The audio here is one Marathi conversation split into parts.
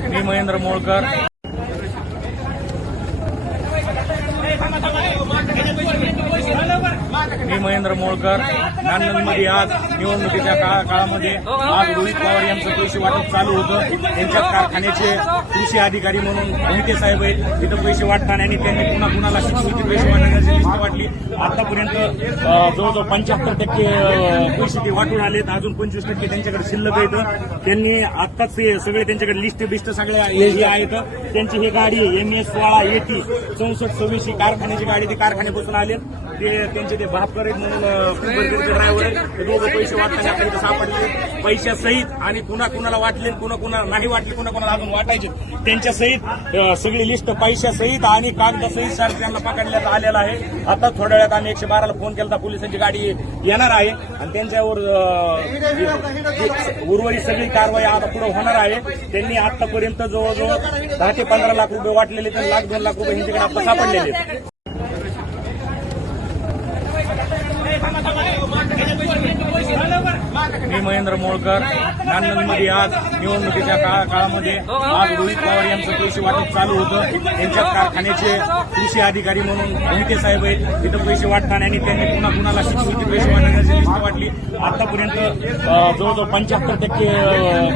मी महेंद्र मोळकर. महेंद्र मोळकर नांदणमध्ये आज निवडणुकीच्या काळा- काळामध्ये आज रोहित पवार यांचं पैसे वाटप चालू होतं. त्यांच्या कारखान्याचे कृषी अधिकारी म्हणून मोहिते साहेब आहेत. तिथं पैसे वाटताना आणि त्यांनी पुन्हा कुणाला शिक्षणाचे पैसे वाटण्याची लिस्ट वाटली. आतापर्यंत जवळजवळ पंच्याहत्तर टक्के पैसे ते वाटून आलेत. अजून पंचवीस टक्के त्यांच्याकडे शिल्लक आहेत. त्यांनी आत्ताच ते सगळे त्यांच्याकडे लिस्ट बिस्ट सगळ्या हे आहेत. त्यांची ही गाडी एम एस सोळा एटी चौसष्ट सव्वीस ही कारखान्याची गाडी ते कारखान्यापासून आले ते त्यांचे ते भापकर ड्रायव्हर दोघं पैसे वाटताना आपल्या इथं सापडले. पैशा सहित आणि कुणा कुणाला वाटले कुणा कुणाला नाही वाटले कुणा कुणाला अजून वाटायचे. त्यांच्या सहित सगळी लिस्ट पैशा सहित आणि कागदा सहित त्यांना पकडण्यात आलेला आहे. आता थोड्या वेळात आम्ही एकशे बाराला फोन केला पोलिसांची गाडी येणार आहे. आणि त्यांच्यावर उर्वरित सगळी कारवाई आता पुढे होणार आहे. त्यांनी आतापर्यंत जवळजवळ दहा ते पंधरा लाख रुपये वाटलेले तर लाख दोन लाख रुपये यांच्याकडे आता सापडलेले आहेत. मी महेंद्र मोळकर नांदणमध्ये आज निवडणुकीच्या काळा- काळामध्ये आज रोहित पवार यांचं पैसे वाटप चालू होतं. त्यांच्या कारखान्याचे कृषी अधिकारी म्हणून मोहिते साहेब आहेत. तिथं पैसे वाटताना आणि त्यांनी पुन्हा कुणाला शिक्षणाचे पैसे वाटण्याची लिस्ट वाटली. आतापर्यंत जवळजवळ पंच्याहत्तर टक्के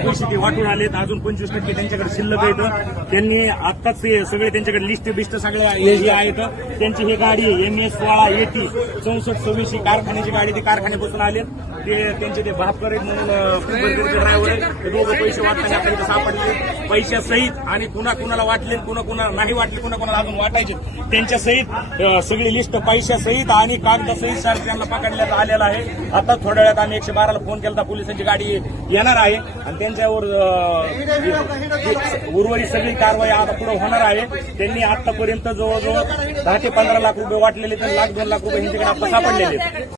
पैसे ते वाटून आलेत. अजून पंचवीस टक्के त्यांच्याकडे शिल्लक आहेत. त्यांनी आत्ताच ते सगळे त्यांच्याकडे लिस्ट बिस्ट सगळ्या हे आहेत त्यांची ही गाडी एम एस सोळा एटी चौसष्ट सव्वीस ही कारखान्याची गाडी ते कारखान्यापासून आले ते त्यांचे ते भापकर आहेत म्हणून ड्रायव्हर आहेत. दोघं पैसे वाटताना आपल्या इथं सापडले. पैशा सहित आणि कुणा कुणाला वाटले कुणा कुणा नाही वाटले कुणा कुणाला अजून वाटायचे. त्यांच्या सहित सगळी लिस्ट पैशासहित आणि कागदासहित सर त्यांना पकडण्यात आलेला आहे. आता थोड्या वेळात आम्ही एकशे बाराला फोन केला पोलिसांची गाडी येणार आहे. आणि त्यांच्यावर उर्वरित सगळी कारवाई आता पुढे होणार आहे. त्यांनी आतापर्यंत जवळजवळ दहा ते पंधरा लाख रुपये वाटलेले तर लाख दोन लाख रुपये यांच्याकडे आता सापडलेले